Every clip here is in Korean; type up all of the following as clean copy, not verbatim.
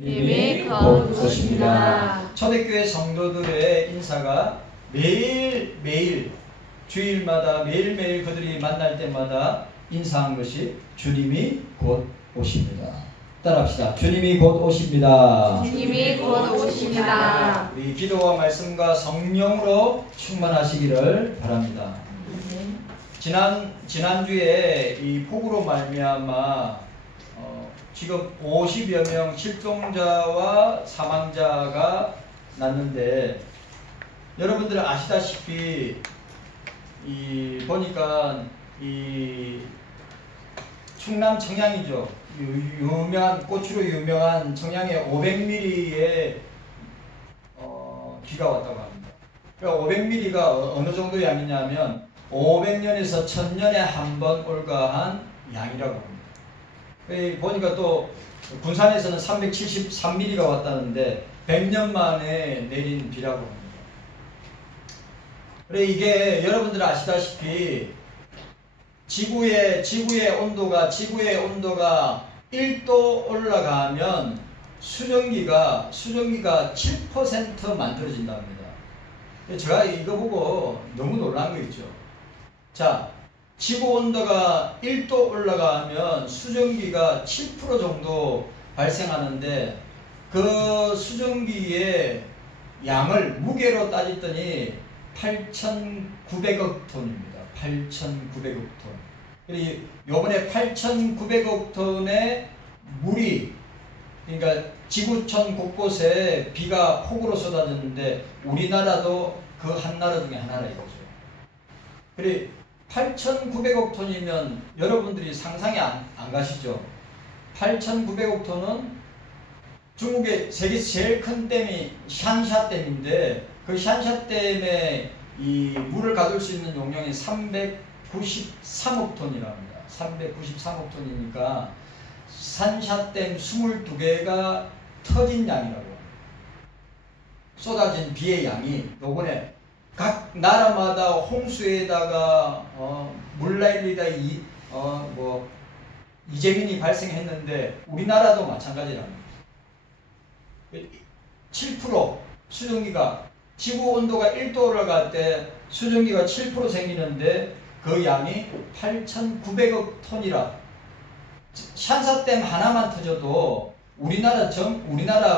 주님이 곧 오십니다. 초대교회 성도들의 인사가 매일매일 주일마다 매일매일 그들이 만날 때마다 인사한 것이 주님이 곧 오십니다. 따라합시다. 주님이 곧 오십니다. 주님이 곧 오십니다. 우리 기도와 말씀과 성령으로 충만하시기를 바랍니다. 지난주에 이 폭우로 말미암아 지금 50여 명 실종자와 사망자가 났는데, 여러분들 아시다시피 보니까 이 충남 청양이죠. 유명한 꽃으로 유명한 청양에 500mm의 비가 왔다고 합니다. 그러니까 500mm가 어느 정도 양이냐면 500년에서 1000년에 한 번 올가한 양이라고 합니다. 보니까 또 군산에서는 373mm가 왔다는데 100년 만에 내린 비라고 합니다. 그래, 이게 여러분들 아시다시피 지구의 온도가 1도 올라가면 수증기가 7% 만들어진답니다. 제가 이거 보고 너무 놀란 거 있죠. 자, 지구 온도가 1도 올라가면 수증기가 7% 정도 발생하는데, 그 수증기의 양을 무게로 따졌더니 8,900억 톤입니다. 8,900억 톤. 그리고 요번에 8,900억 톤의 물이, 그러니까 지구촌 곳곳에 비가 폭우로 쏟아졌는데 우리나라도 그 한 나라 중에 하나라 이거죠. 그리고 8,900억 톤이면 여러분들이 상상이 안 가시죠? 8,900억 ton은 중국의 세계에서 제일 큰 댐이 샨샤댐인데, 그 샨샤댐에 이 물을 가둘 수 있는 용량이 393억 ton이랍니다. 393억 ton이니까 샨샤댐 22개가 터진 양이라고 합니다. 쏟아진 비의 양이 요번에 각 나라마다 홍수에다가 물난리다 이재민이 발생했는데 우리나라도 마찬가지랍니다. 7% 수증기가, 지구 온도가 1도 올라갈 때 수증기가 7% 생기는데 그 양이 8,900억 톤이라. 샨샤댐 하나만 터져도 우리나라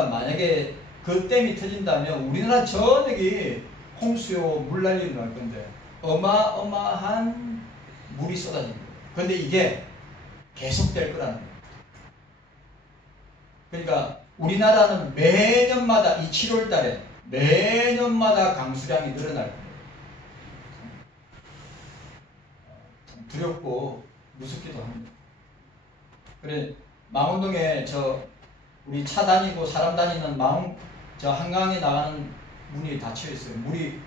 만약에 그 댐이 터진다면 우리나라 전역이 홍수요 물난리로 날 건데 어마어마한 물이 쏟아진 거예요. 그런데 이게 계속될 거라는 거예요. 그러니까 우리나라는 매년마다 이 7월 달에 매년마다 강수량이 늘어날 거예요. 참 두렵고 무섭기도 합니다. 그래, 망원동에 우리 차 다니고 사람 다니는 한강에 나가는 문이 닫혀 있어요. 물이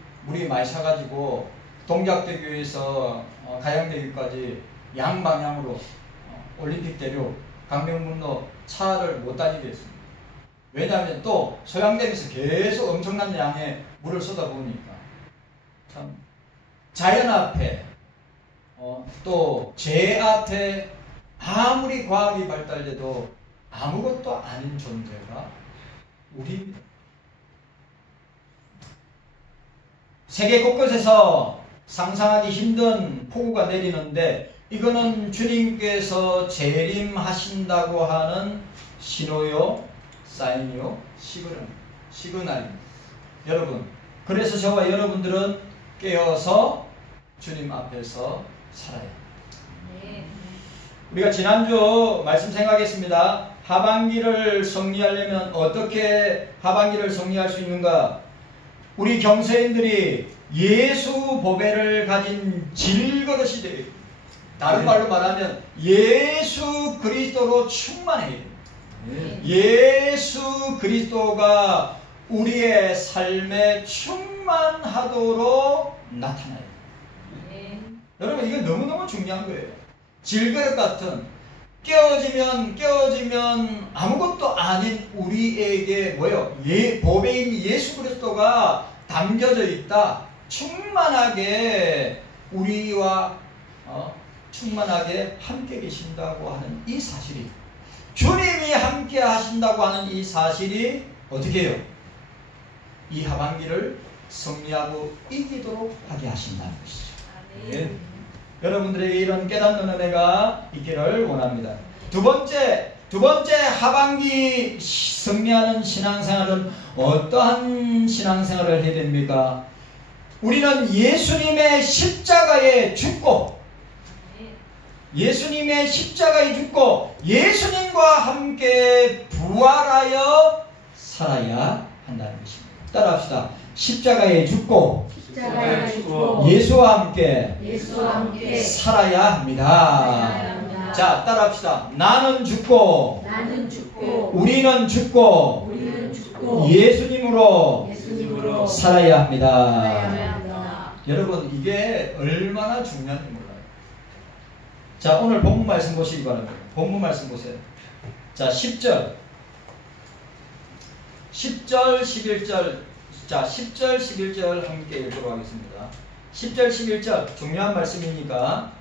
많이 차가지고 동작대교에서 가양대교까지 양방향으로 올림픽대로 강명문로 차를 못 다니게 했습니다. 왜냐하면 또 소양댐에서 계속 엄청난 양의 물을 쏟아부으니까. 참 자연 앞에 또 재 앞에 아무리 과학이 발달돼도 아무것도 아닌 존재가 우리입니다. 세계 곳곳에서 상상하기 힘든 폭우가 내리는데, 이거는 주님께서 재림하신다고 하는 신호요, 사인이요, 시그널입니다. 여러분, 그래서 저와 여러분들은 깨어서 주님 앞에서 살아야 합니다. 우리가 지난주 말씀 생각했습니다. 하반기를 정리하려면 어떻게 하반기를 정리할 수 있는가? 우리 경서인들이 예수 보배를 가진 질그릇이 되어야 됩니다. 다른 말로 말하면 예수 그리스도로 충만해야 됩니다. 예수 그리스도가 우리의 삶에 충만하도록 나타나야 됩니다. 여러분, 이게 너무너무 중요한 거예요. 질그릇 같은 깨어지면 아무것도 아닌 우리에게 보배인 예수 그리스도가 담겨져 있다. 충만하게 우리와 충만하게 함께 계신다고 하는 이 사실이 주님이 함께 하신다고 하는 이 사실이 어떻게 해요? 이 하반기를 승리하고 이기도록 하게 하신다는 것이죠. 예. 여러분들에게 이런 깨닫는 은혜가 있기를 원합니다. 두 번째 하반기 승리하는 신앙생활은 어떠한 신앙생활을 해야 됩니까? 우리는 예수님의 십자가에 죽고 예수님과 함께 부활하여 살아야 한다는 것입니다. 따라합시다. 십자가에 죽고 예수와 함께 살아야 합니다. 자, 따라합시다. 나는 죽고 우리는 죽고 예수님으로 살아야 합니다. 여러분, 이게 얼마나 중요한지 몰라요. 자, 오늘 본문 말씀 보시기 바랍니다. 본문 말씀 보세요. 자, 10절 11절. 자, 10절 11절 함께 읽도록 하겠습니다. 10절 11절 중요한 말씀이니까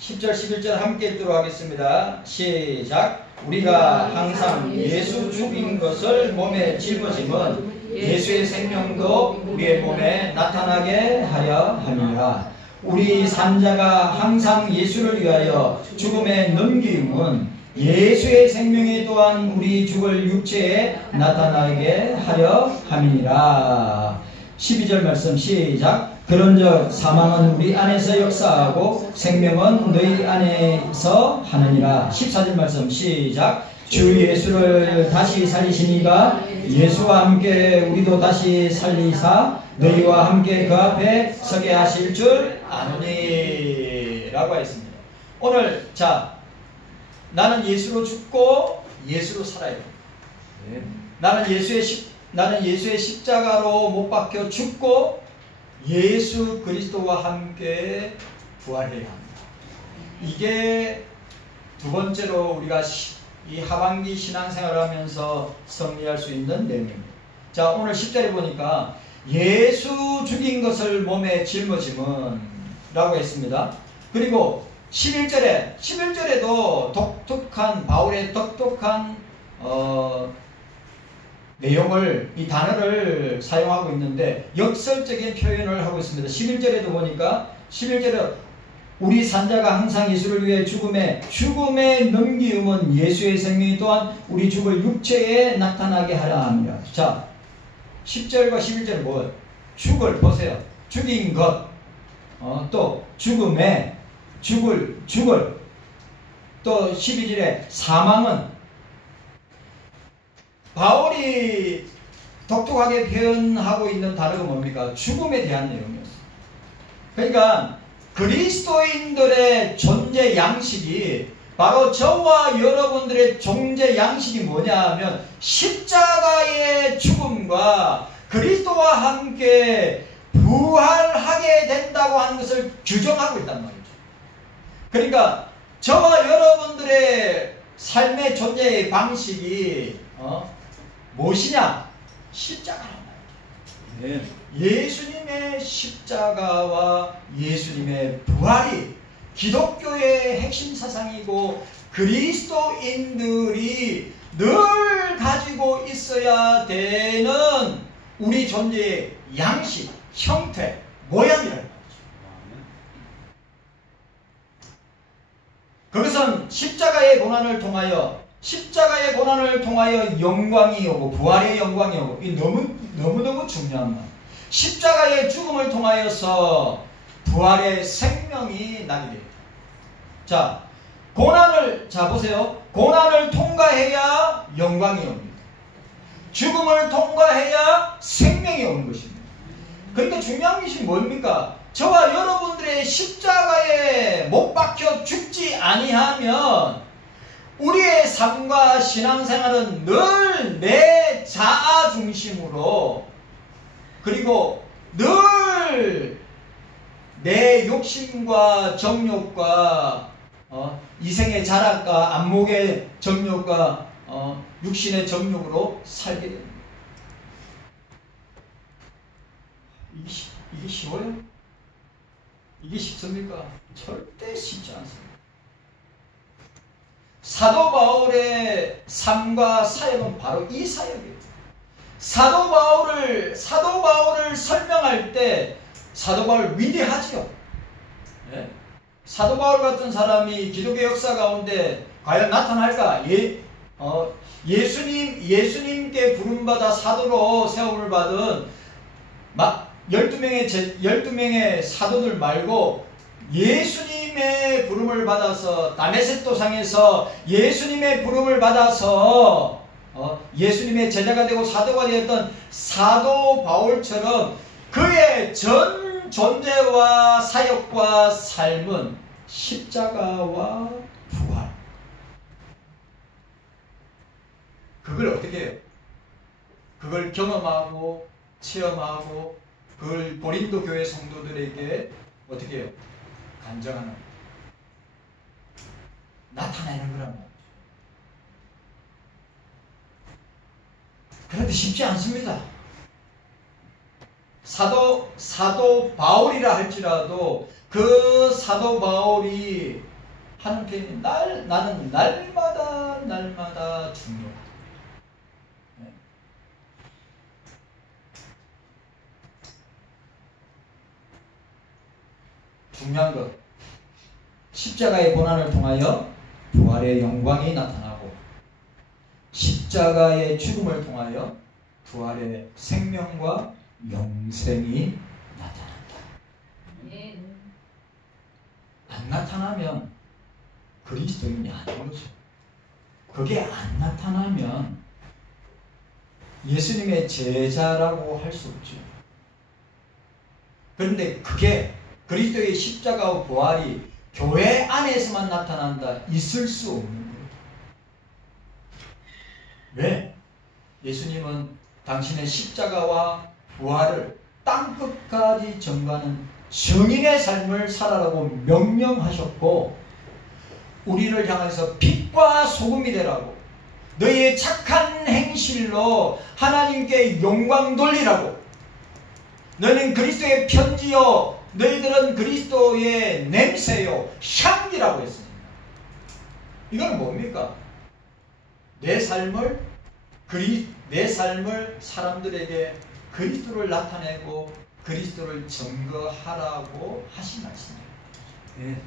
10절 11절 함께 읽도록 하겠습니다. 시작. 우리가 항상 예수 죽인 것을 몸에 짊어짐은 예수의 생명도 우리의 몸에 나타나게 하려 함이라. 우리 산자가 항상 예수를 위하여 죽음에 넘기움은 예수의 생명이 또한 우리 죽을 육체에 나타나게 하려 함이니라. 12절 말씀 시작. 그런즉 사망은 우리 안에서 역사하고 생명은 너희 안에서 하느니라. 14절 말씀 시작. 주 예수를 다시 살리시니가 예수와 함께 우리도 다시 살리사 너희와 함께 그 앞에 서게 하실 줄 아노니 라고 했습니다. 오늘 자, 나는 예수로 죽고 예수로 살아야 돼. 나는 예수의 십자가로 못 박혀 죽고 예수 그리스도와 함께 부활해야 합니다. 이게 두 번째로 우리가 이 하반기 신앙생활을 하면서 승리할 수 있는 내용입니다. 자, 오늘 10절에 보니까 예수 죽인 것을 몸에 짊어짐은 라고 했습니다. 그리고 11절에도 바울의 독특한 내용을, 이 단어를 사용하고 있는데 역설적인 표현을 하고 있습니다. 11절에도 보니까 11절에 우리 산자가 항상 예수를 위해 죽음에 넘기움은 예수의 생명이 또한 우리 죽을 육체에 나타나게 하려 합니다. 자, 10절과 11절은 뭐예요? 죽을 보세요. 죽인 것, 또 죽음에 죽을 또 12절에 사망은 바울이 독특하게 표현하고 있는 단어가 뭡니까? 죽음에 대한 내용이었어요. 그러니까 그리스도인들의 존재 양식이 바로 저와 여러분들의 존재 양식이 뭐냐 하면 십자가의 죽음과 그리스도와 함께 부활하게 된다고 하는 것을 규정하고 있단 말이죠. 그러니까 저와 여러분들의 삶의 존재의 방식이 무엇이냐? 십자가란 말이죠. 예수님의 십자가와 예수님의 부활이 기독교의 핵심 사상이고 그리스도인들이 늘 가지고 있어야 되는 우리 존재의 양식, 형태, 모양이라는 거죠. 그것은 십자가의 고난을 통하여 영광이 오고 부활의 영광이 오고, 이 너무너무 중요한 말. 십자가의 죽음을 통하여서 부활의 생명이 나게 됩니다. 자, 보세요. 고난을 통과해야 영광이 옵니다. 죽음을 통과해야 생명이 오는 것입니다. 그러니까 중요한 것이 뭡니까? 저와 여러분들의 십자가에 못 박혀 죽지 아니하면 우리의 삶과 신앙생활은 늘 내 자아 중심으로, 그리고 늘 내 욕심과 정욕과 이생의 자랑과 안목의 정욕과 육신의 정욕으로 살게 됩니다. 이게 쉬워요? 이게 쉽습니까? 절대 쉽지 않습니다. 사도 바울의 삶과 사역은 바로 이 사역이에요. 사도 바울을 설명할 때 사도 바울 위대하지요. 예? 사도 바울 같은 사람이 기독교 역사 가운데 과연 나타날까? 예수님께 부름받아 사도로 세움을 받은 12명의 사도들 말고 예수님의 부름을 받아서 다메섹 도상에서 예수님의 부름을 받아서 예수님의 제자가 되고 사도가 되었던 사도 바울처럼 그의 전 존재와 사역과 삶은 십자가와 부활. 그걸 어떻게 해요? 그걸 경험하고 체험하고 그걸 고린도 교회 성도들에게 어떻게 해요? 간증하는, 나타내는 거란 말이죠. 그런데 쉽지 않습니다. 사도 바울이라 할지라도 그 사도 바울이 하는 표현이 나는 날마다 중요하다. 네. 중요한 것, 십자가의 고난을 통하여 부활의 영광이 나타나고 십자가의 죽음을 통하여 부활의 생명과 영생이 나타난다. 안 나타나면 그리스도인이 아닌 거죠. 그게 안 나타나면 예수님의 제자라고 할 수 없죠. 그런데 그게 그리스도의 십자가와 부활이 교회 안에서만 나타난다, 있을 수 없는 거예요. 왜? 예수님은 당신의 십자가와 부활을 땅끝까지 전가하는 증인의 삶을 살아라고 명령하셨고, 우리를 향해서 빛과 소금이 되라고, 너희의 착한 행실로 하나님께 영광 돌리라고, 너희는 그리스도의 편지요, 너희들은 그리스도의 냄새요, 향기라고 했습니다. 이건 뭡니까? 내 삶을 사람들에게 그리스도를 나타내고 그리스도를 증거하라고 하신 말씀이에요. 네.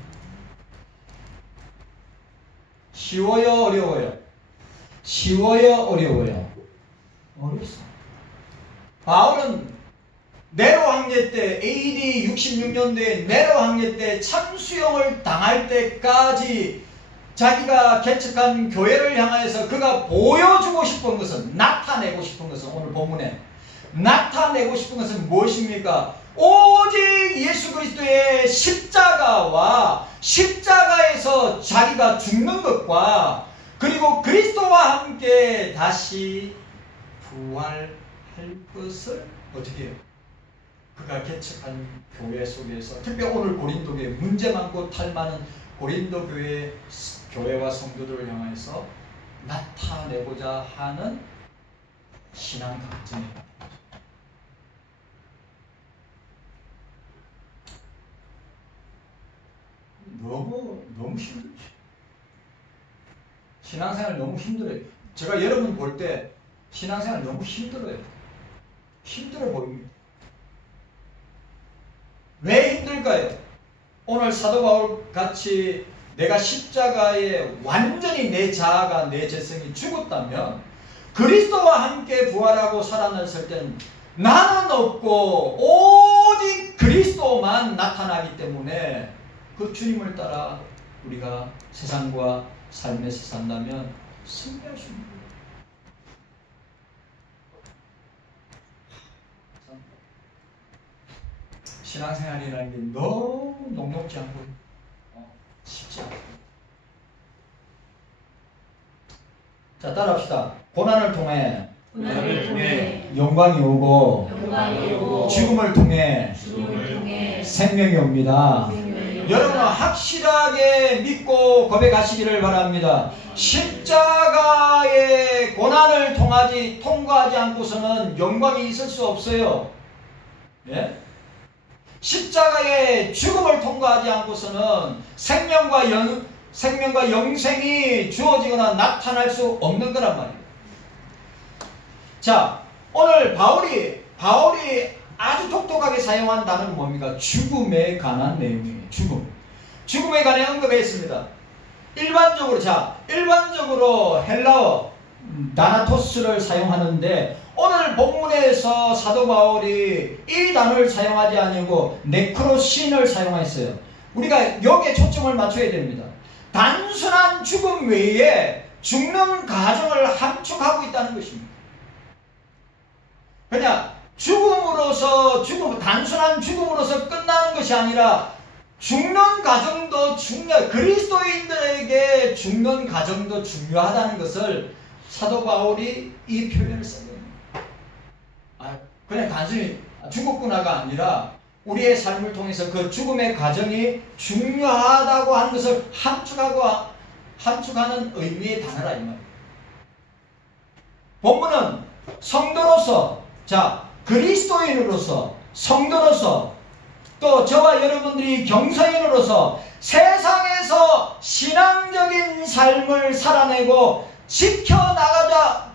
쉬워요, 어려워요? 쉬워요, 어려워요? 어렵습니다. 바울은 네로 황제 때, AD 66년도에 네로 황제 때 참수형을 당할 때까지 자기가 개척한 교회를 향해서 그가 보여주고 싶은 것은, 나타내고 싶은 것은, 오늘 본문에 나타내고 싶은 것은 무엇입니까? 오직 예수 그리스도의 십자가와 십자가에서 자기가 죽는 것과 그리고 그리스도와 함께 다시 부활할 것을 어떻게 해요? 그가 개척한 교회 속에서, 특히 오늘 고린도 교회, 문제 많고 탈 많은 고린도 교회와 성도들을 향해서 나타내고자 하는 신앙 강증입니다. 너무 힘들죠. 신앙생활 너무 힘들어요. 제가 여러분 볼 때 신앙생활 너무 힘들어요. 힘들어 보입니다. 왜 힘들까요? 오늘 사도 바울 같이 내가 십자가에 완전히 내 자아가, 내 재성이 죽었다면 그리스도와 함께 부활하고 살아났을 때는 나는 없고 오직 그리스도만 나타나기 때문에 그 주님을 따라 우리가 세상과 삶에서 산다면 승리할 수 있는 거예요. 신앙생활이라는 게 너무 녹록지 않고 쉽지 않고. 자, 따라합시다. 고난을 통해 영광이 오고 죽음을 통해 생명이 옵니다. 여러분은 확실하게 믿고 고백하시기를 바랍니다. 십자가의 고난을 통과하지 않고서는 영광이 있을 수 없어요. 예? 십자가의 죽음을 통과하지 않고서는 생명과 생명과 영생이 주어지거나 나타날 수 없는 거란 말이에요. 자, 오늘 바울이 아주 독특하게 사용한 단어는 뭡니까? 죽음에 관한 내용이에요. 죽음에 관해 언급했습니다. 일반적으로 헬라어 다나토스를 사용하는데 오늘 본문에서 사도 바울이 이 단어를 사용하지 아니고 네크로신을 사용했어요. 우리가 여기에 초점을 맞춰야 됩니다. 단순한 죽음 외에 죽는 과정을 함축하고 있다는 것입니다. 그냥 단순한 죽음으로서 끝나는 것이 아니라 죽는 과정도 그리스도인들에게 죽는 과정도 중요하다는 것을 사도 바울이 이 표현을 쓴 겁니다. 그냥 단순히 죽었구나가 아니라 우리의 삶을 통해서 그 죽음의 과정이 중요하다고 하는 것을 함축하는 의미의 단어라 이 말이에요. 본문은 성도로서, 그리스도인으로서, 성도로서, 또 저와 여러분들이 경서인으로서 세상에서 신앙적인 삶을 살아내고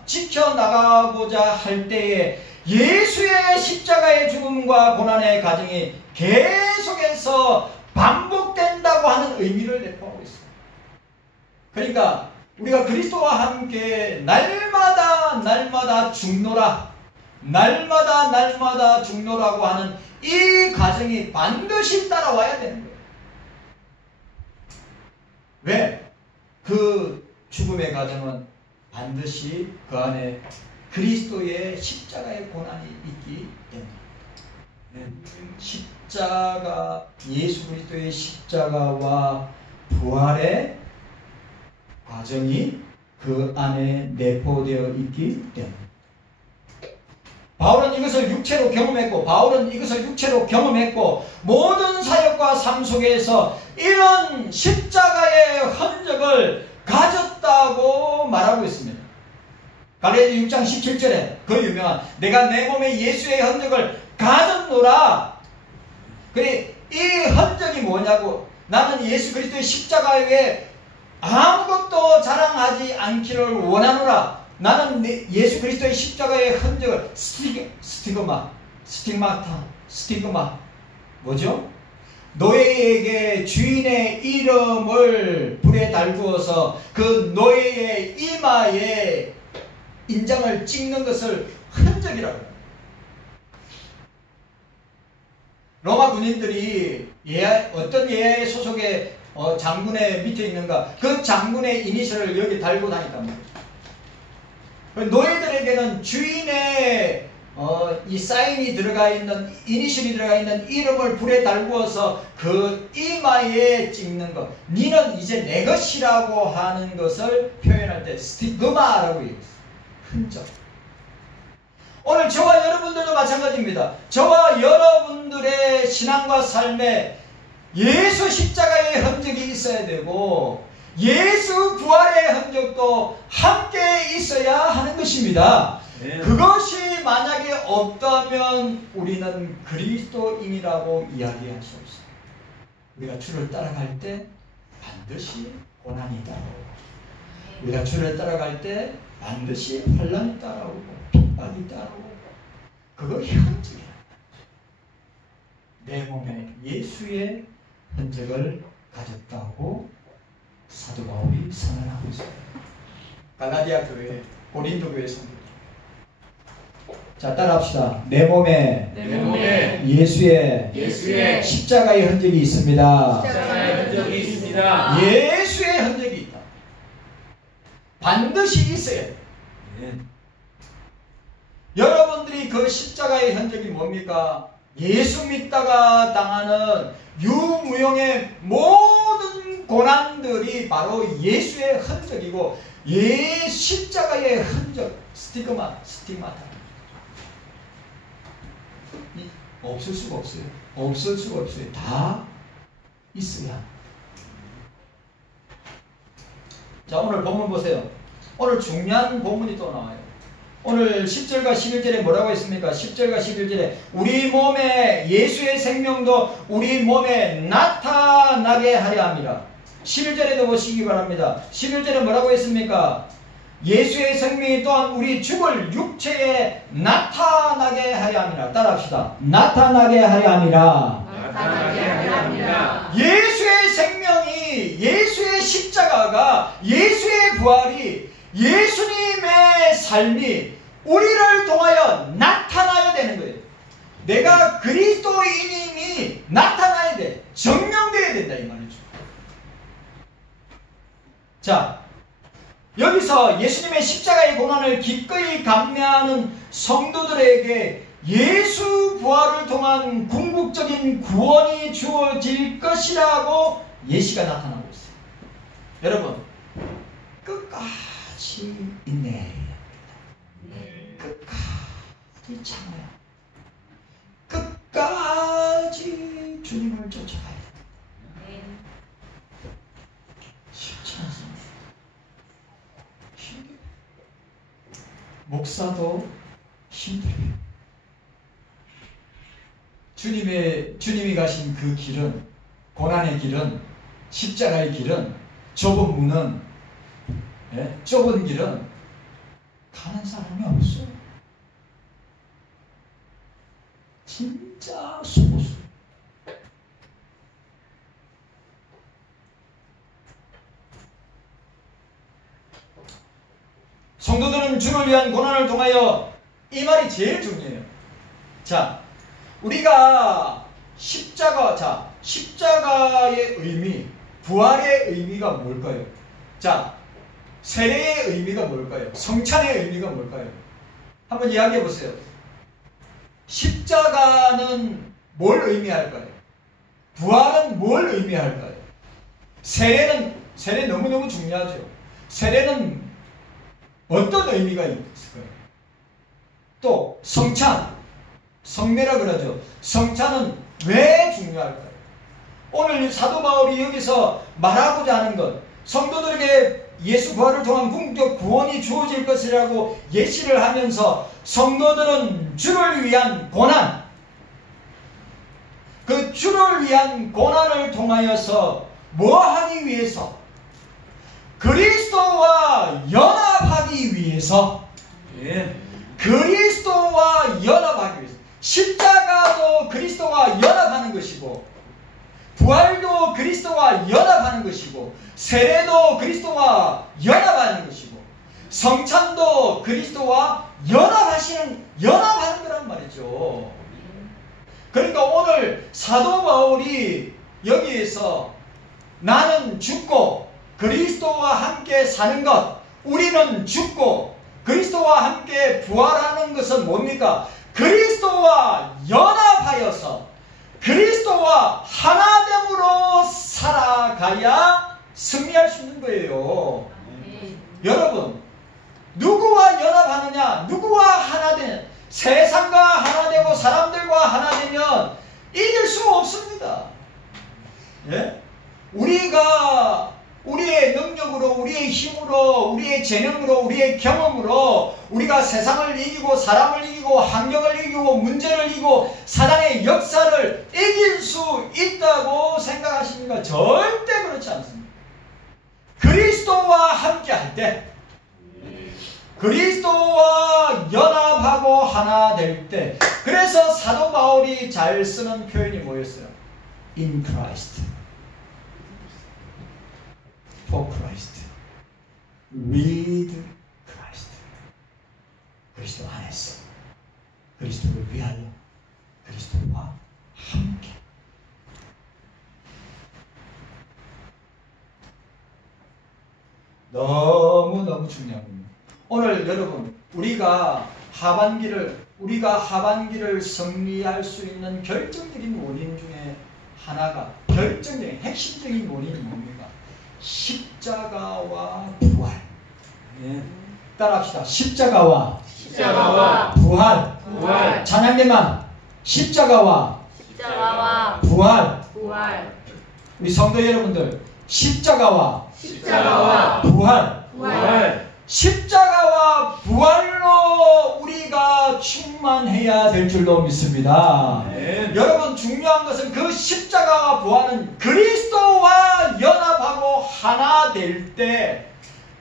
지켜나가고자 할 때에 예수의 십자가의 죽음과 고난의 과정이 계속해서 반복된다고 하는 의미를 내포하고 있습니다. 그러니까 우리가 그리스도와 함께 날마다 죽노라, 날마다 죽노라고 하는 이 과정이 반드시 따라와야 되는 거예요. 왜? 그 죽음의 과정은 반드시 그 안에 그리스도의 십자가의 고난이 있기 때문에 예수 그리스도의 십자가와 부활의 과정이 그 안에 내포되어 있기 때문에 바울은 이것을 육체로 경험했고 모든 사역과 삶 속에서 이런 십자가의 흔적을 가졌다고 말하고 있습니다. 갈라디아 6장 17절에 그 유명한 내가 내 몸에 예수의 흔적을 가졌노라. 그래, 이 흔적이 뭐냐고, 나는 예수 그리스도의 십자가 외에 아무것도 자랑하지 않기를 원하노라. 나는 예수 그리스도의 십자가의 흔적을 스티그마 뭐죠? 노예에게 주인의 이름을 불에 달구어서 그 노예의 이마에 인장을 찍는 것을 흔적이라고 합니다. 로마 군인들이 어떤 예하의 소속의 장군의 밑에 있는가, 그 장군의 이니셜을 여기 달고 다녔단 말이에요. 노예들에게는 주인의 이 사인이 들어가 있는, 이니셜이 들어가 있는 이름을 불에 달구어서 그 이마에 찍는 것, 니는 이제 내 것이라고 하는 것을 표현할 때 스티그마라고 얘기했어요. 흔적. 오늘 저와 여러분들도 마찬가지입니다. 저와 여러분들의 신앙과 삶에 예수 십자가의 흔적이 있어야 되고 예수 부활의 흔적도 함께 있어야 하는 것입니다. 네. 그것이 만약에 없다면 우리는 그리스도인이라고 이야기할 수 없어요. 우리가 주를 따라갈 때 반드시 고난이 따라오고, 우리가 주를 따라갈 때 반드시 환난이 따라오고 핍박이 따라오고, 그거 흔적이야. 내 몸에 예수의 흔적을 가졌다고 사도 바울이 선언하고 있어요. 갈라디아 교회, 고린도 교회 성도. 자, 따라합시다. 내 몸에 예수의 십자가의 흔적이 있습니다. 예수의 흔적이 있다. 반드시 있어야 돼. 여러분들이 그 십자가의 흔적이 뭡니까? 예수 믿다가 당하는 유무용의 모든 고난들이 바로 예수의 흔적이고, 십자가의 흔적, 스티그마타. 없을 수가 없어요. 다 있어야. 자, 오늘 본문 보세요. 오늘 중요한 본문이 또 나와요. 오늘 10절과 11절에 뭐라고 했습니까? 10절과 11절에 우리 몸에 예수의 생명도 우리 몸에 나타나게 하려 함이라. 11절에도 보시기 바랍니다. 11절에 뭐라고 했습니까? 예수의 생명이 또한 우리 죽을 육체에 나타나게 하려 함이라. 따라합시다. 나타나게 하려 함이라. 나타나게 하려 함이라. 예수의 생명이, 예수의 십자가가, 예수의 부활이, 예수님의 삶이 우리를 통하여 나타나야 되는 거예요. 내가 그리스도인임이 나타나야 돼. 증명되어야 된다 이 말이죠. 자, 여기서 예수님의 십자가의 고난을 기꺼이 감내하는 성도들에게 예수 부활을 통한 궁극적인 구원이 주어질 것이라고 예시가 나타나고 있어요. 여러분, 끝까지 인내해야 합니다. 끝까지 참아야 합니다. 끝까지 주님을 쫓아가야 됩니다. 쉽지 않습니다. 힘들어요. 목사도 힘들어요. 주님이 가신 그 길은, 고난의 길은, 십자가의 길은, 좁은 문은, 좁은 길은 가는 사람이 없어요. 진짜 소수. 성도들은 주를 위한 고난을 통하여, 이 말이 제일 중요해요. 자, 우리가 십자가의 의미, 부활의 의미가 뭘까요? 자, 세례의 의미가 뭘까요? 성찬의 의미가 뭘까요? 한번 이야기해 보세요. 십자가는 뭘 의미할까요? 부활은 뭘 의미할까요? 세례 너무너무 중요하죠. 세례는 어떤 의미가 있을까요? 또 성찬, 성례라 그러죠. 성찬은 왜 중요할까요? 오늘 사도 바울이 여기서 말하고자 하는 것, 성도들에게 예수 부활을 통한 궁극적 구원이 주어질 것이라고 예시를 하면서 성도들은 주를 위한 고난, 그 주를 위한 고난을 통하여서 뭐 하기 위해서? 그리스도와 연합하기 위해서. 그리스도와 연합하기 위해서. 십자가도 그리스도와 연합하는 것이고, 부활도 그리스도와 연합하는 것이고, 세례도 그리스도와 연합하는 것이고, 성찬도 그리스도와 연합하는 거란 말이죠. 그러니까 오늘 사도 바울이 여기에서 나는 죽고 그리스도와 함께 사는 것, 우리는 죽고 그리스도와 함께 부활하는 것은 뭡니까? 그리스도와 연합하여서 그리스도와 하나됨으로 살아가야 승리할 수 있는 거예요. 여러분, 누구와 연합하느냐? 누구와 하나되냐? 세상과 하나되고 사람들과 하나되면 이길 수 없습니다. 예? 우리가 우리의 능력으로, 우리의 힘으로, 우리의 재능으로, 우리의 경험으로 우리가 세상을 이기고 사람을 이기고 환경을 이기고 문제를 이기고 사단의 역사를 이길 수 있다고 생각하십니까? 절대 그렇지 않습니다. 그리스도와 함께 할 때, 그리스도와 연합하고 하나 될 때, 그래서 사도 바울이 잘 쓰는 표현이 뭐였어요? In Christ. For Christ, with Christ. 그리스도 안에서, 그리스도를 위하여, 그리스도와 함께. 너무너무 중요한 겁니다. 오늘 여러분, 우리가 하반기를 승리할 수 있는 결정적인 원인 중에 하나가, 결정적인 핵심적인 원인이 뭡니까? 십자가와 부활. 따라합시다. 십자가와 부활. 찬양대만 십자가와 부활. 우리 성도 여러분들, 십자가와 부활. 십자가와 부활로 우리가 충만해야 될 줄로 믿습니다. 여러분, 중요한 것은 그 십자가와 부활은 그리스도와 연합하고 하나 될 때,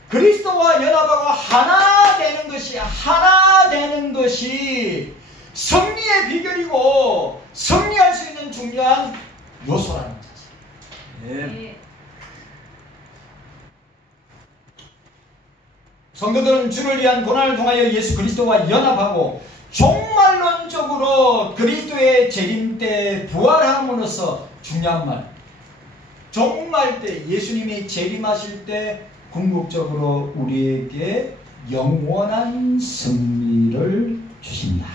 그리스도와 연합하고 하나 되는 것이 승리의 비결이고 승리할 수 있는 중요한 요소라는 사실. 네. 성도들은 주를 위한 고난을 통하여 예수 그리스도와 연합하고 종말론적으로 그리스도의 재림 때 부활함으로써 중요한 말, 종말 때 예수님이 재림하실 때 궁극적으로 우리에게 영원한 승리를 주신다.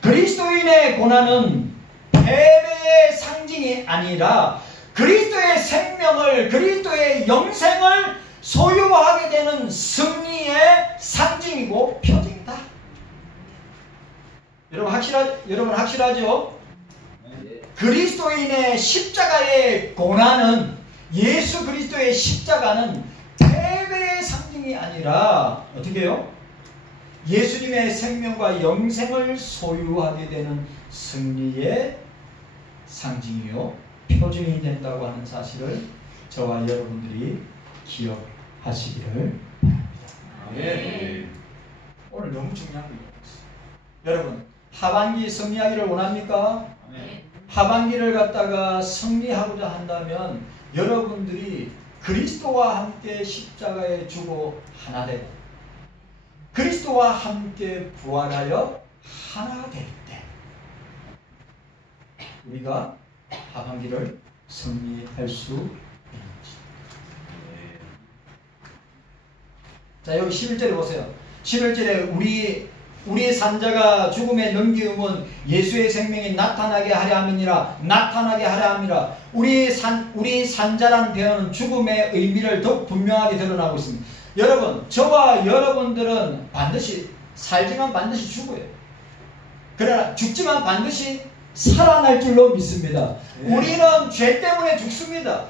그리스도인의 고난은 패배의 상징이 아니라 그리스도의 생명을, 그리스도의 영생을 소유하게 되는 승리의 상징이고 표징이다. 여러분 확실하죠? 그리스도인의 십자가의 고난은, 예수 그리스도의 십자가는 패배의 상징이 아니라 어떻게 해요? 예수님의 생명과 영생을 소유하게 되는 승리의 상징이요 표징이 된다고 하는 사실을 저와 여러분들이 기억하시기를 바랍니다. 네. 오늘 너무 중요한 거 있어요. 여러분, 하반기 승리하기를 원합니까? 네. 하반기를 갖다가 승리하고자 한다면 여러분들이 그리스도와 함께 십자가에 죽어 하나 되고 그리스도와 함께 부활하여 하나 될 때 우리가 하반기를 승리할 수 있는 것입니다. 자, 여기 11절에 보세요. 11절에 우리 산자가 죽음에 넘기움은 예수의 생명이 나타나게 하려 함이니라. 나타나게 하려 함이라. 우리 산자라는 표현은 죽음의 의미를 더욱 분명하게 드러나고 있습니다. 여러분, 저와 여러분들은 반드시 살지만 반드시 죽어요. 그러나 죽지만 반드시 살아날 줄로 믿습니다. 우리는 죄 때문에 죽습니다.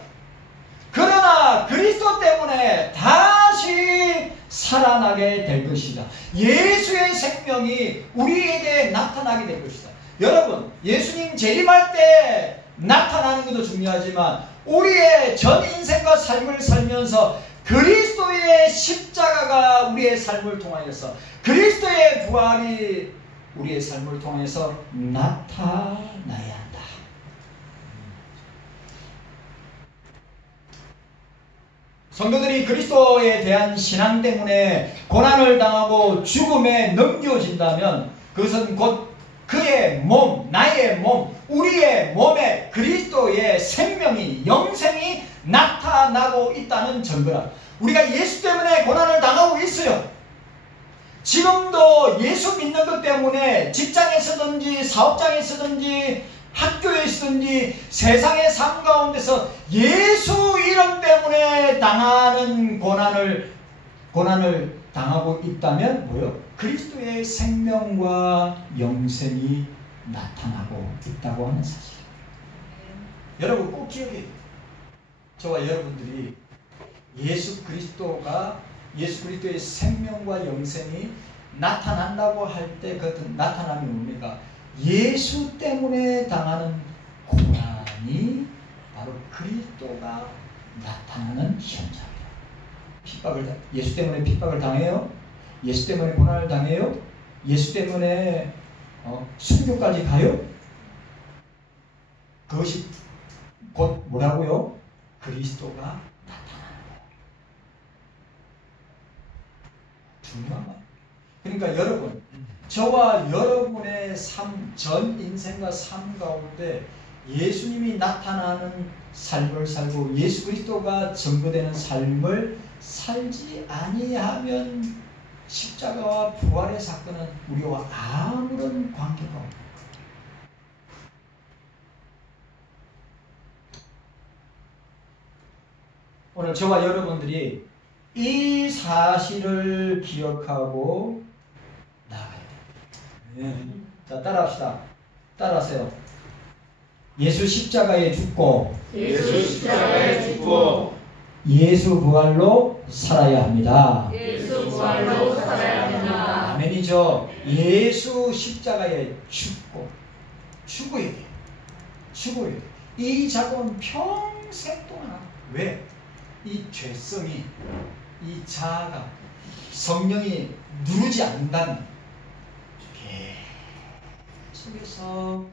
그러나 그리스도 때문에 다시 살아나게 될 것이다. 예수의 생명이 우리에게 나타나게 될 것이다. 여러분, 예수님 재림할 때 나타나는 것도 중요하지만 우리의 전 인생과 삶을 살면서 그리스도의 십자가가 우리의 삶을 통하여서, 그리스도의 부활이 우리의 삶을 통해서 나타나야 한다. 성도들이 그리스도에 대한 신앙 때문에 고난을 당하고 죽음에 넘겨진다면 그것은 곧 그의 몸, 나의 몸, 우리의 몸에 그리스도의 생명이, 영생이 나타나고 있다는 증거라. 우리가 예수 때문에 고난을 당하고 있어요. 지금도 예수 믿는 것 때문에 직장에서든지 사업장에서든지 학교에서든지 세상의 삶 가운데서 예수 이름 때문에 당하는 고난을 당하고 있다면 뭐요? 그리스도의 생명과 영생이 나타나고 있다고 하는 사실. 여러분 꼭 기억해요. 저와 여러분들이 예수 그리스도의 생명과 영생이 나타난다고 할 때 그 나타남이 뭡니까? 예수 때문에 당하는 고난이 바로 그리스도가 나타나는 현장이다. 예수 때문에 핍박을 당해요? 예수 때문에 고난을 당해요? 예수 때문에 순교까지 가요? 그것이 곧 뭐라고요? 그리스도가 나타나는 거예요. 중요한 말. 그러니까 여러분, 저와 여러분의 삶, 전 인생과 삶 가운데 예수님이 나타나는 삶을 살고 예수 그리스도가 증거되는 삶을 살지 아니하면 십자가와 부활의 사건은 우리와 아무런 관계가 없는 거예요. 오늘 저와 여러분들이 이 사실을 기억하고 나가야 됩니다. 자, 따라합시다. 따라하세요. 예수 십자가에 죽고 예수 부활로 살아야 합니다. 아멘이죠. 예수 십자가에 죽어야 돼. 이 작업은 평생 동안 하고. 왜? 이 죄성이, 이 자아가, 성령이 누르지 않는다는 속에서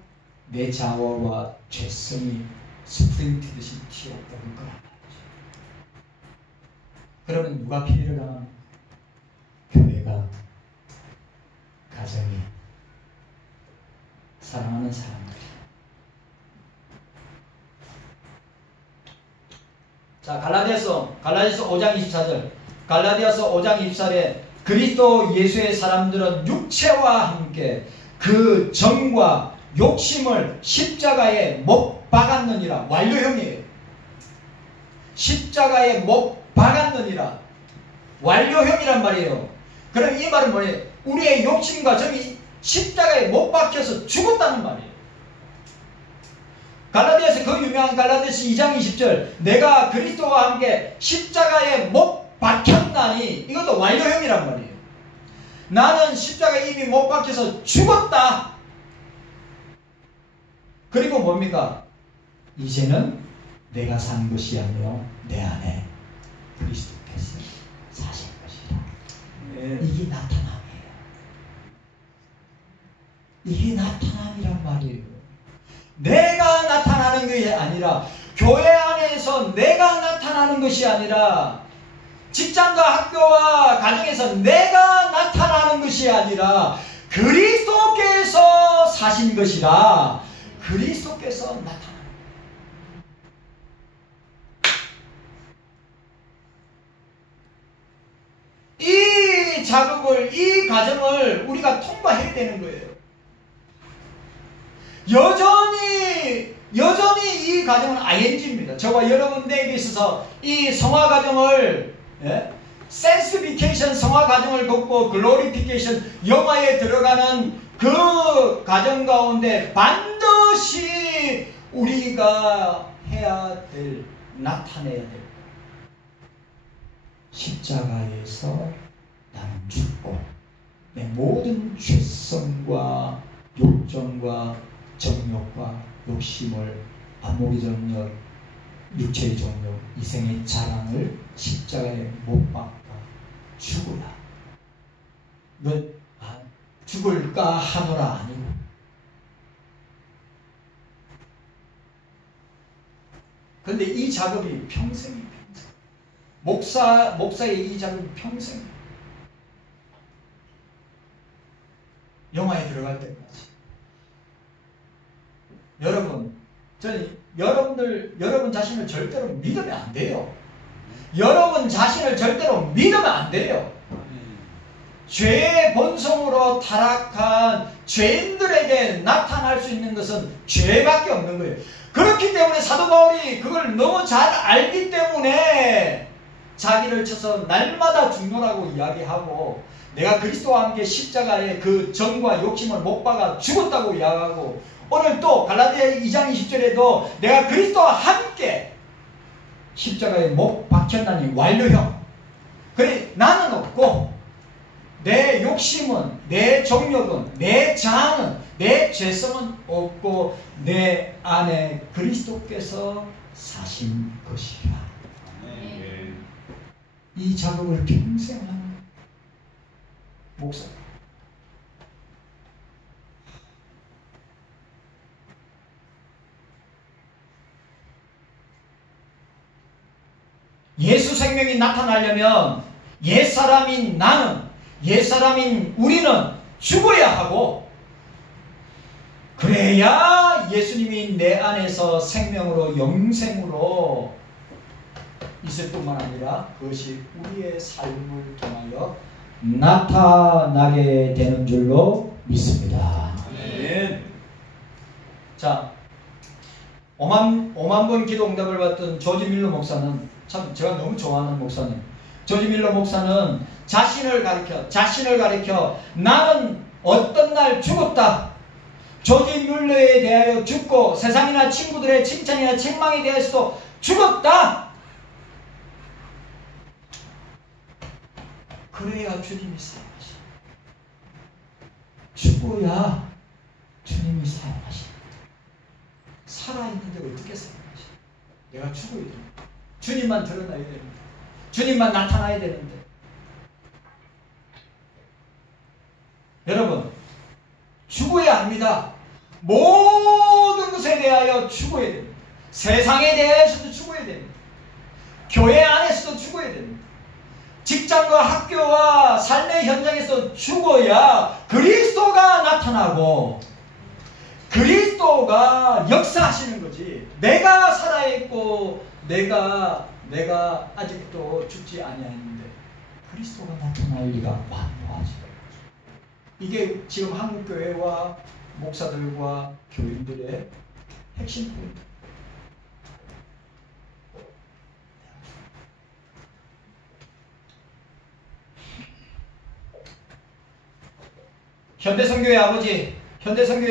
내 자아와 죄성이 스프링 튀듯이 튀어오를 거란 말이죠. 그러면 누가 피해를 당하는? 교회가, 가정이, 사랑하는 사람들. 자, 갈라디아서 5장 24절. 갈라디아서 5장 24절에 그리스도 예수의 사람들은 육체와 함께 그 정과 욕심을 십자가에 못 박았느니라. 완료형이에요. 십자가에 못 박았느니라. 완료형이란 말이에요. 그럼 이 말은 뭐예요? 우리의 욕심과 정이 십자가에 못 박혀서 죽었다는 말이에요. 갈라디아서 그 유명한 갈라디아서 2장 20절 내가 그리스도와 함께 십자가에 못 박혔나니 이것도 완료형이란 말이에요. 나는 십자가에 이미 못 박혀서 죽었다. 그리고 뭡니까? 이제는 내가 산 것이 아니라 내 안에 그리스도께서 사신 것이라. 이게 나타남이에요. 이게 나타남이란 말이에요. 내가 나타나는 것이 아니라, 교회 안에서 내가 나타나는 것이 아니라, 직장과 학교와 가정에서 내가 나타나는 것이 아니라 그리스도께서 사신 것이라. 그리스도께서 나타나는 이 작업을, 이 과정을 우리가 통과해야 되는 거예요. 여전히 이 과정은 ING입니다. 저와 여러분들에게 있어서 이 성화 과정을, 센스피케이션 성화 과정을 겪고 글로리피케이션 영화에 들어가는 그 과정 가운데 반드시 우리가 해야 될, 나타내야 될 십자가에서 나는 죽고 내 모든 죄성과 욕정과 정욕과 욕심을, 안목의 정욕, 육체의 정욕, 이생의 자랑을 십자가에 못 박아 죽으라. 너 죽을까 하노라 아니고, 근데 이 작업이 평생이에요. 목사의 이 작업이 평생이에요. 영화에 들어갈 때까지. 여러분 자신을 절대로 믿으면 안 돼요. 여러분 자신을 절대로 믿으면 안 돼요. 죄의 본성으로 타락한 죄인들에게 나타날 수 있는 것은 죄밖에 없는 거예요. 그렇기 때문에 사도 바울이 그걸 너무 잘 알기 때문에 자기를 쳐서 날마다 죽노라고 이야기하고, 내가 그리스도와 함께 십자가에 그 정과 욕심을 못 박아 죽었다고 이야기하고, 오늘 또 갈라디아 2장 20절에도 내가 그리스도와 함께 십자가에 못 박혔나니 완료형. 그래, 나는 없고 내 욕심은, 내 정욕은, 내 자아는, 내 죄성은 없고 내 안에 그리스도께서 사신 것이라. 이 작업을 평생 하는 목사. 예수 생명이 나타나려면 옛사람인 나는, 옛사람인 우리는 죽어야 하고, 그래야 예수님이 내 안에서 생명으로, 영생으로 있을 뿐만 아니라 그것이 우리의 삶을 통하여 나타나게 되는 줄로 믿습니다. 아멘. 자, 5만 번 기도 응답을 받던 조지 밀러 목사는, 참 제가 너무 좋아하는 목사님. 조지 밀러 목사는 자신을 가리켜 나는 어떤 날 죽었다. 조지 밀러에 대하여 죽고 세상이나 친구들의 칭찬이나 책망에 대해서도 죽었다. 그래야 주님이 사용하시. 죽어야 주님이 사용하시. 살아있는데 어떻게 살아가지? 내가 죽어야 됩니다. 주님만 드러나야 됩니다. 주님만 나타나야 되는데. 여러분, 죽어야 합니다. 모든 것에 대하여 죽어야 됩니다. 세상에 대해서도 죽어야 됩니다. 교회 안에서도 죽어야 됩니다. 직장과 학교와 삶의 현장에서 죽어야 그리스도가 나타나고 그리스도가 역사하시는 거지. 내가 살아있고 내가 아직도 죽지 아니하는데 그리스도가 나타날 리가 만무하지. 이게 지금 한국교회와 목사들과 교인들의 핵심 포인트. 현대선교의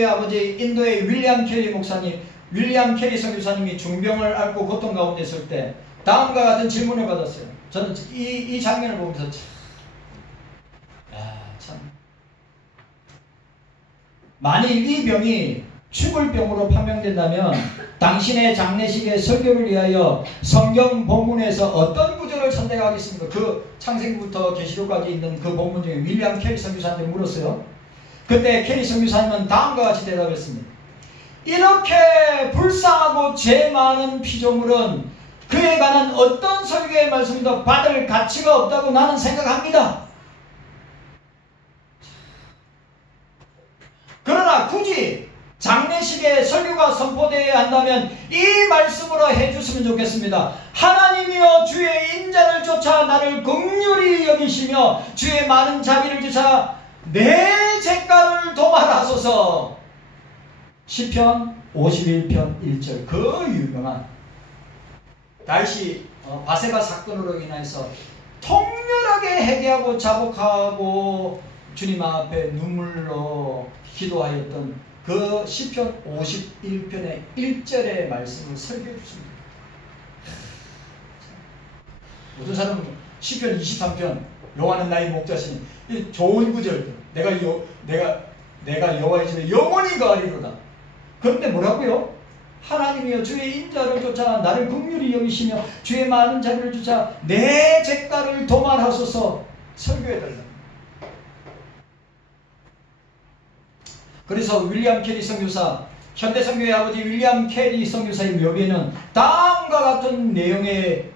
아버지 인도의 윌리엄 캐리 목사님, 윌리엄 캐리 선교사님이 중병을 앓고 고통 가운데 있을 때 다음과 같은 질문을 받았어요. 저는 이 장면을 보면서 참 만일 이 병이 죽을 병으로 판명된다면 당신의 장례식의 설교를 위하여 성경 본문에서 어떤 구절을 선택하겠습니까? 그 창세기부터 계시록까지 있는 그 본문 중에 윌리엄 캐리 선교사한테 물었어요. 그때 캐리 선교사님은 다음과 같이 대답했습니다. 이렇게 불쌍하고 죄 많은 피조물은 그에 관한 어떤 설교의 말씀도 받을 가치가 없다고 나는 생각합니다. 그러나 굳이 장례식에 설교가 선포되어야 한다면 이 말씀으로 해주시면 좋겠습니다. 하나님이여 주의 인자를 쫓아 나를 긍휼히 여기시며 주의 많은 자비를 주사 내 죄가를 도말하소서. 시편 51편 1절 그 유명한 다윗이 바세바 사건으로 인해서 통렬하게 회개하고 자복하고 주님 앞에 눈물로 기도하였던 그 시편 51편의 1절의 말씀을 설교해 주십니다. 어떤 사람은 시편 23편 여호와는 나의 목자시니 좋은 구절 내가 여호와의 집에 영원히 거하리로다. 그런데 뭐라고요? 하나님이여 주의 인자를 쫓아 나를 긍휼히 여기시며 주의 많은 자비를 주사 내 죄가를 도말하소서 설교해달라. 그래서 윌리엄 캐리 선교사, 현대선교의 아버지 윌리엄 캐리 선교사의 묘비에는 다음과 같은 내용이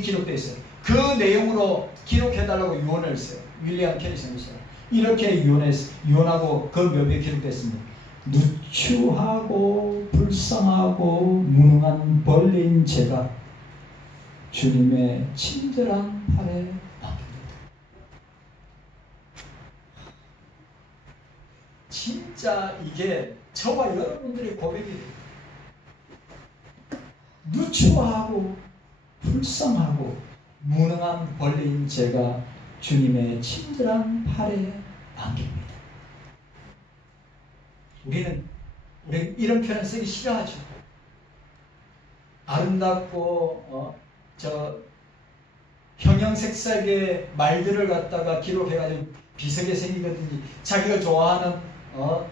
기록되어 있어요. 그 내용으로 기록해달라고 유언을 했어요. 윌리엄 캐리 선교사 이렇게 유언하고 그 묘비에 기록됐습니다. 누추하고 불쌍하고 무능한 벌레인 제가 주님의 친절한 팔에 진짜 이게 저와 여러분들의 고백이에요. 누추하고 불쌍하고 무능한 벌레인 제가 주님의 친절한 팔에 안깁니다. 우리는 이런 표현 쓰기 싫어하죠. 아름답고 형형색색의 말들을 갖다가 기록해가지고 비석에 새기거든요. 자기가 좋아하는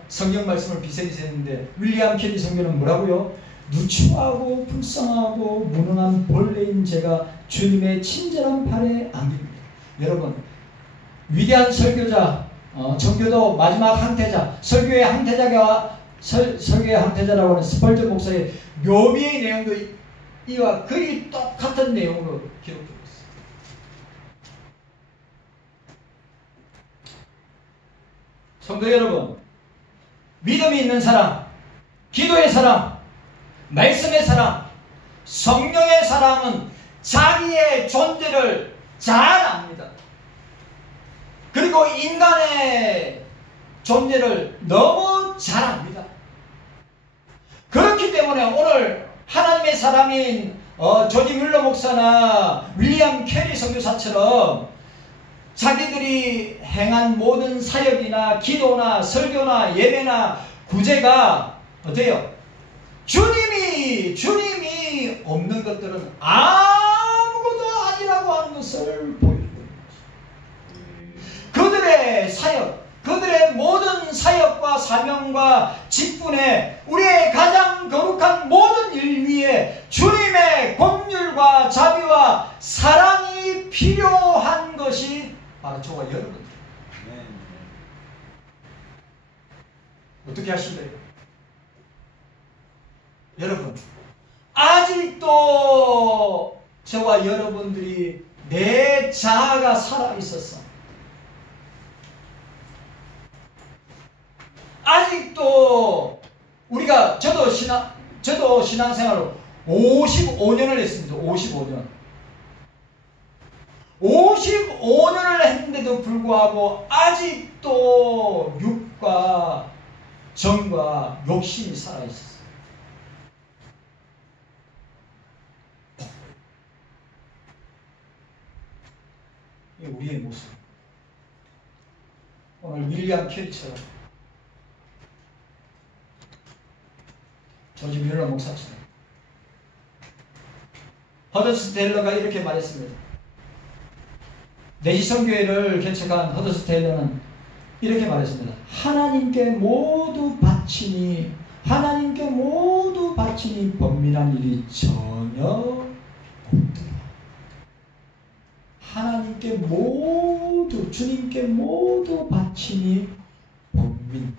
성경 말씀을 비석에 새는데 윌리엄 캐리 선교는 뭐라고요? 누추하고 불쌍하고 무능한 벌레인 제가 주님의 친절한 팔에 안깁니다. 여러분, 위대한 설교자, 전교도 마지막 항태자, 설교의 항태자라고 하는 스펄전 목사의 묘비의 내용도 이와 거의 똑같은 내용으로 기록되어 있습니다. 성도 여러분, 믿음이 있는 사람, 기도의 사람, 말씀의 사람, 성령의 사람은 자기의 존재를 잘 압니다. 그리고 인간의 존재를 너무 잘 압니다. 그렇기 때문에 오늘 하나님의 사람인 조지 뮬러 목사나 윌리엄 캐리 선교사처럼 자기들이 행한 모든 사역이나 기도나 설교나 예배나 구제가 어때요? 주님이 없는 것들은 아무것도 아니라고 하는 것을 보여주고 있는 것입니다. 그들의 사역, 그들의 모든 사역과 사명과 직분에 우리의 가장 거룩한 모든 일 위에 주님의 긍휼과 자비와 사랑이 필요한 것이 바로 저와 여러분들. 어떻게 하실래요? 여러분, 아직도 저와 여러분들이 내 자아가 살아있었어. 아직도 우리가 저도 신앙생활을 55년을 했습니다. 55년을 했는데도 불구하고 아직도 육과 정과 욕심이 살아있었어요. 이게 우리의 모습. 오늘 윌리엄 캐리처럼, 조지 뮬러 목사처럼, 허더스테일러가 이렇게 말했습니다. 내시성교회를 개척한 허더스테일러는 이렇게 말했습니다. 하나님께 모두 바치니 범민한 일이 전혀 없더라. 하나님께 모두, 주님께 모두 바치니 범민.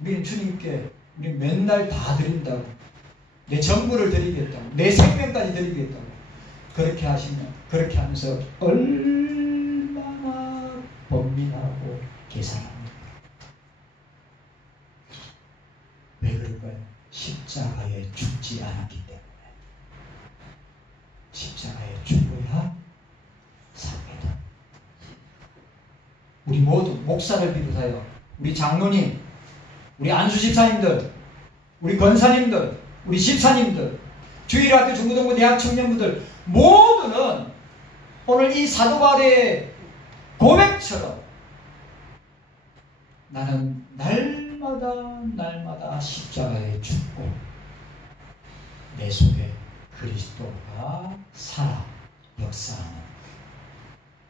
우리는 주님께 우리 맨날 다 드린다고, 내 전부를 드리겠다고, 내 생명까지 드리겠다고 그렇게 하면서 얼마나 범민하고 계산합니다. 왜 그럴까요? 십자가에 죽지 않았기 때문에. 십자가에 죽어야 삽니다. 우리 모두, 목사를 비롯하여 우리 장로님, 우리 안수집사님들, 우리 권사님들, 우리 집사님들, 주일학교 중고등부 대학 청년부들 모두는 오늘 이 사도 바울의 고백처럼 나는 날마다 십자가에 죽고 내 속에 그리스도가 살아 역사하는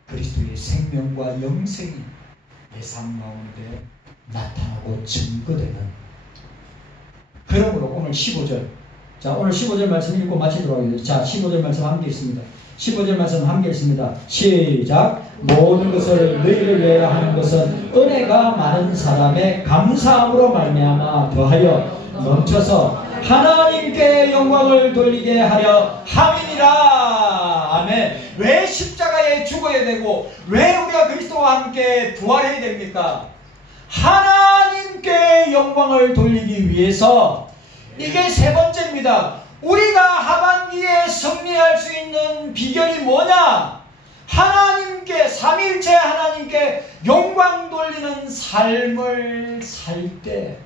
그리스도의 생명과 영생이 내 삶 가운데 나타나고 증거되는. 그러므로 오늘 15절, 자, 오늘 15절 말씀 읽고 마치도록 하겠습니다. 자, 15절 말씀 함께 있습니다. 15절 말씀 함께 있습니다. 시작. 모든 것을 너희를 위하여 하는 것은 은혜가 많은 사람의 감사함으로 말미암아 더하여 넘쳐서 하나님께 영광을 돌리게 하려 함이니라. 아멘. 왜 십자가에 죽어야 되고 왜 우리가 그리스도와 함께 부활해야 됩니까? 하나님께 영광을 돌리기 위해서. 이게 세 번째입니다. 우리가 하반기에 승리할 수 있는 비결이 뭐냐? 하나님께, 삼위일체 하나님께 영광 돌리는 삶을 살 때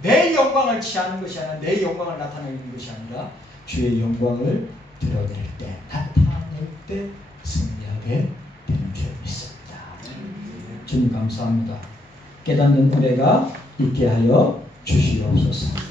내 영광을 취하는 것이 아니라 내 영광을 나타내는 것이 아니라 주의 영광을 드러낼 때, 나타낼 때 승리하게 되는 줄 믿습니다. 주님 감사합니다. 깨닫는 은혜가 있게 하여 주시옵소서.